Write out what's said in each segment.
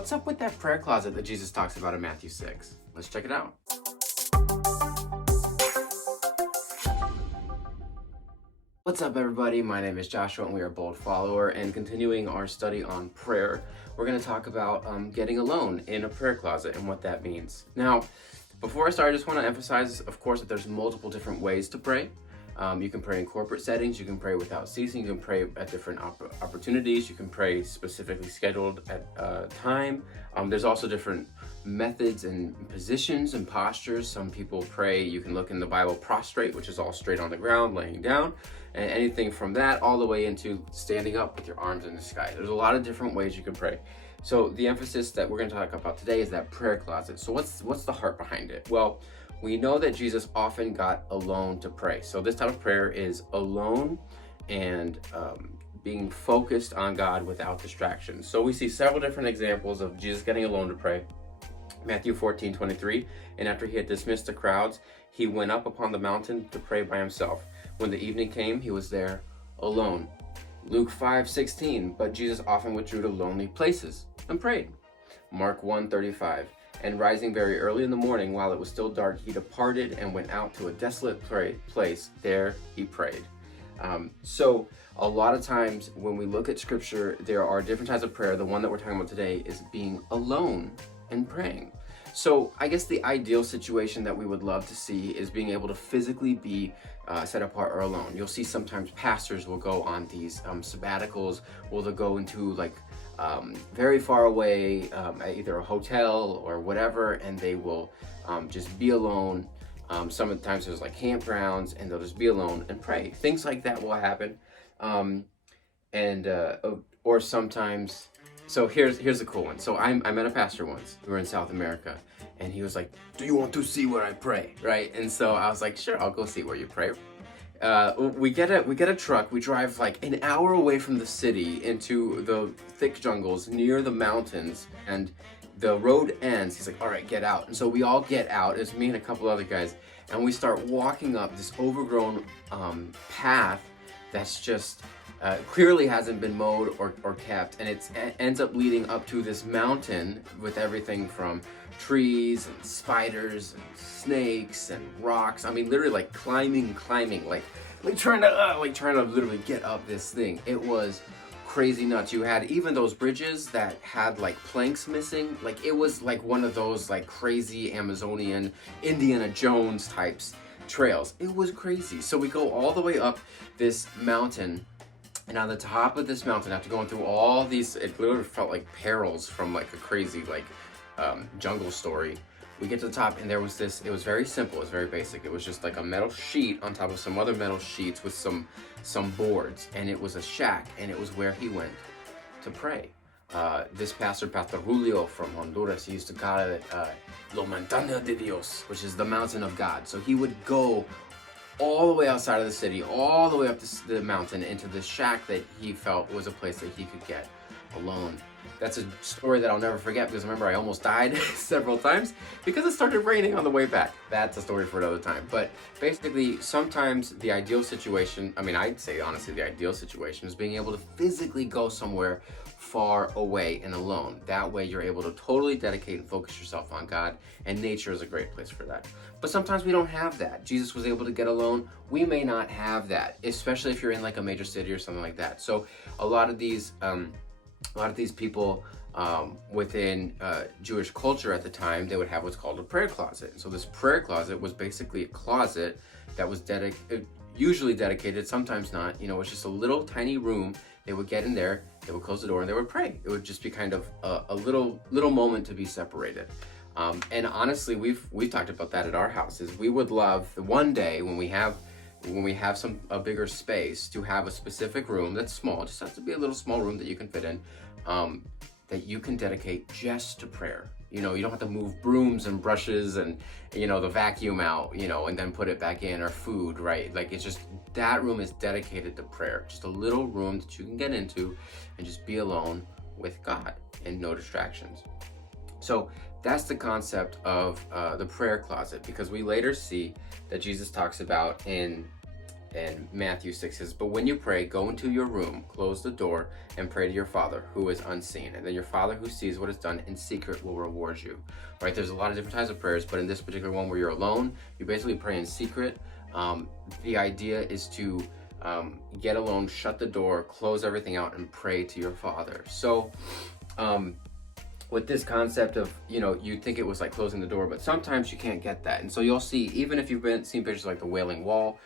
what's up with that prayer closet that Jesus talks about in Matthew 6? Let's check it out. What's up, everybody? My name is Joshua and we are Bold Follower, and continuing our study on prayer, we're going to talk about getting alone in a prayer closet and what that means. Now, before I start, I just want to emphasize, of course, that there's multiple different ways to pray. You can pray in corporate settings, you can pray without ceasing, you can pray at different opportunities, you can pray specifically scheduled at time. There's also different methods and positions and postures. Some people pray, you can look in the Bible, prostrate, which is all straight on the ground, laying down, and anything from that all the way into standing up with your arms in the sky. There's a lot of different ways you can pray. So the emphasis that we're going to talk about today is that prayer closet. So what's the heart behind it? Well, we know that Jesus often got alone to pray. So this type of prayer is alone and being focused on God without distractions. So we see several different examples of Jesus getting alone to pray. Matthew 14:23, and after he had dismissed the crowds, he went up upon the mountain to pray by himself. When the evening came, he was there alone. Luke 5:16, but Jesus often withdrew to lonely places and prayed. Mark 1:35, and rising very early in the morning while it was still dark, he departed and went out to a desolate place. There he prayed. So a lot of times when we look at scripture, there are different types of prayer. The one that we're talking about today is being alone and praying. So I guess the ideal situation that we would love to see is being able to physically be set apart or alone. You'll see sometimes pastors will go on these sabbaticals, or they'll go into like very far away, at either a hotel or whatever, and they will just be alone. Sometimes there's like campgrounds, and they'll just be alone and pray. Things like that will happen. Or sometimes, so here's a cool one. So I met a pastor once. We were in South America, and he was like, "Do you want to see where I pray?" Right? And so I was like, "Sure, I'll go see where you pray." We get a truck. We drive like an hour away from the city into the thick jungles near the mountains, and the road ends. He's like, "All right, get out." And so we all get out. It's me and a couple other guys, and we start walking up this overgrown path that's just clearly hasn't been mowed or kept, and it ends up leading up to this mountain with everything from trees and spiders and snakes and rocks. I mean, literally like climbing, like trying to literally get up this thing. It was crazy nuts. You had even those bridges that had like planks missing. Like it was like one of those like crazy Amazonian Indiana Jones types trails. It was crazy. So we go all the way up this mountain, and on the top of this mountain, after going through all these, it literally felt like perils from like a crazy jungle story. We get to the top, and there was this, it was very simple, it was very basic. It was just like a metal sheet on top of some other metal sheets with some boards, and it was a shack, and it was where he went to pray. This pastor, Pastor Julio from Honduras, he used to call it La Montaña de Dios, which is the mountain of God. So he would go all the way outside of the city, all the way up the mountain into this shack that he felt was a place that he could get alone. That's a story that I'll never forget, because remember, I almost died several times because it started raining on the way back. That's a story for another time. But basically, sometimes the ideal situation, I mean, I'd say honestly, the ideal situation is being able to physically go somewhere far away and alone. That way you're able to totally dedicate and focus yourself on God, and nature is a great place for that. But sometimes we don't have that. Jesus was able to get alone. We may not have that, especially if you're in like a major city or something like that. So a lot of these people within Jewish culture at the time, they would have what's called a prayer closet. So this prayer closet was basically a closet that was usually dedicated, sometimes not. You know, it's just a little tiny room. They would get in there, they would close the door, and they would pray. It would just be kind of a little moment to be separated. And honestly, we've talked about that at our houses. We would love one day when we have a bigger space to have a specific room that's small. It just has to be a little small room that you can fit in, that you can dedicate just to prayer. You know, you don't have to move brooms and brushes and, you know, the vacuum out, you know, and then put it back in, or food, right? Like, it's just, that room is dedicated to prayer. Just a little room that you can get into and just be alone with God and no distractions. So that's the concept of the prayer closet, because we later see that Jesus talks about in in Matthew 6 says, but when you pray, go into your room, close the door, and pray to your Father who is unseen. And then your Father who sees what is done in secret will reward you. Right? There's a lot of different types of prayers, but in this particular one where you're alone, you basically pray in secret. The idea is to get alone, shut the door, close everything out, and pray to your Father. So, with this concept of, you'd think it was like closing the door, but sometimes you can't get that. And so you'll see, even if you've seen pictures like the Wailing Wall,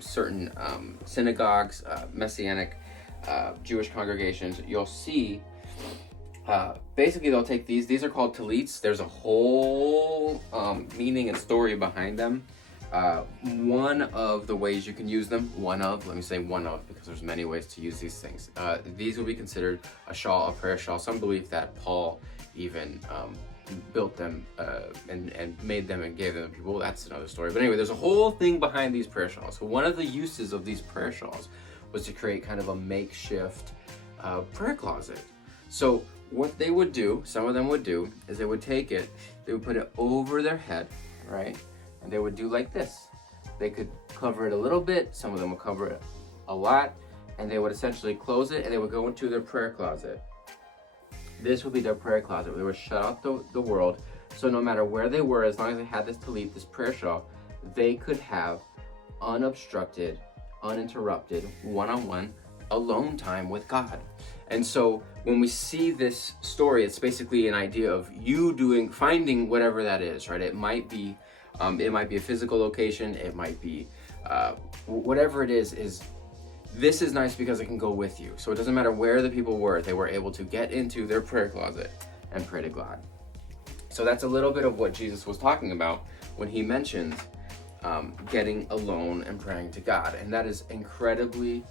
certain synagogues, Messianic Jewish congregations, you'll see basically they'll take these are called talits. There's a whole meaning and story behind them. One of the ways you can use them, let me say one of, because there's many ways to use these things. These will be considered a shawl, a prayer shawl. Some believe that Paul even built them and made them and gave them to people. That's another story. But anyway, there's a whole thing behind these prayer shawls. So one of the uses of these prayer shawls was to create kind of a makeshift prayer closet. So what they would do, some of them would do, is they would take it, they would put it over their head, right? And they would do like this. They could cover it a little bit, some of them would cover it a lot, and they would essentially close it and they would go into their prayer closet. This would be their prayer closet where they would shut out the world. So no matter where they were, as long as they had this tallit, this prayer shawl, they could have unobstructed, uninterrupted, one-on-one alone time with God. And so when we see this story, it's basically an idea of you finding whatever that is, right? It might be a physical location, it might be whatever it is this is nice because it can go with you. So it doesn't matter where the people were, they were able to get into their prayer closet and pray to God. So that's a little bit of what Jesus was talking about when he mentioned getting alone and praying to God. And that is incredibly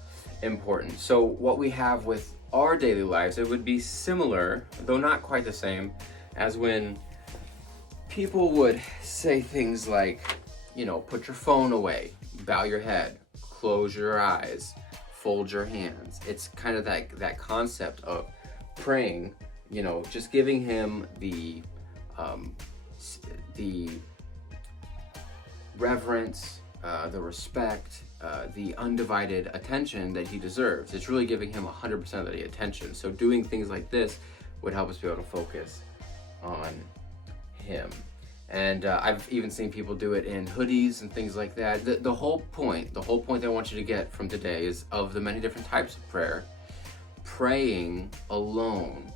important. So what we have with our daily lives, it would be similar, though not quite the same, as when people would say things like, put your phone away, bow your head, close your eyes, fold your hands. It's kind of that concept of praying, just giving him the reverence, the respect, the undivided attention that he deserves. It's really giving him 100% of the attention. So doing things like this would help us be able to focus on him. And I've even seen people do it in hoodies and things like that. The whole point that I want you to get from today is, of the many different types of prayer, praying alone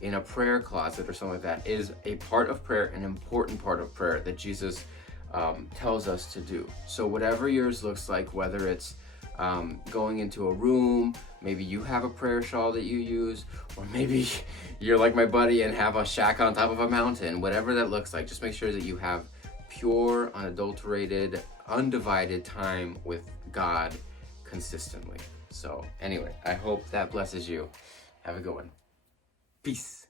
in a prayer closet or something like that is a part of prayer, an important part of prayer that Jesus tells us to do. So whatever yours looks like, whether it's going into a room, maybe you have a prayer shawl that you use, or maybe you're like my buddy and have a shack on top of a mountain, whatever that looks like, just make sure that you have pure, unadulterated, undivided time with God consistently. So anyway, I hope that blesses you. Have a good one. Peace.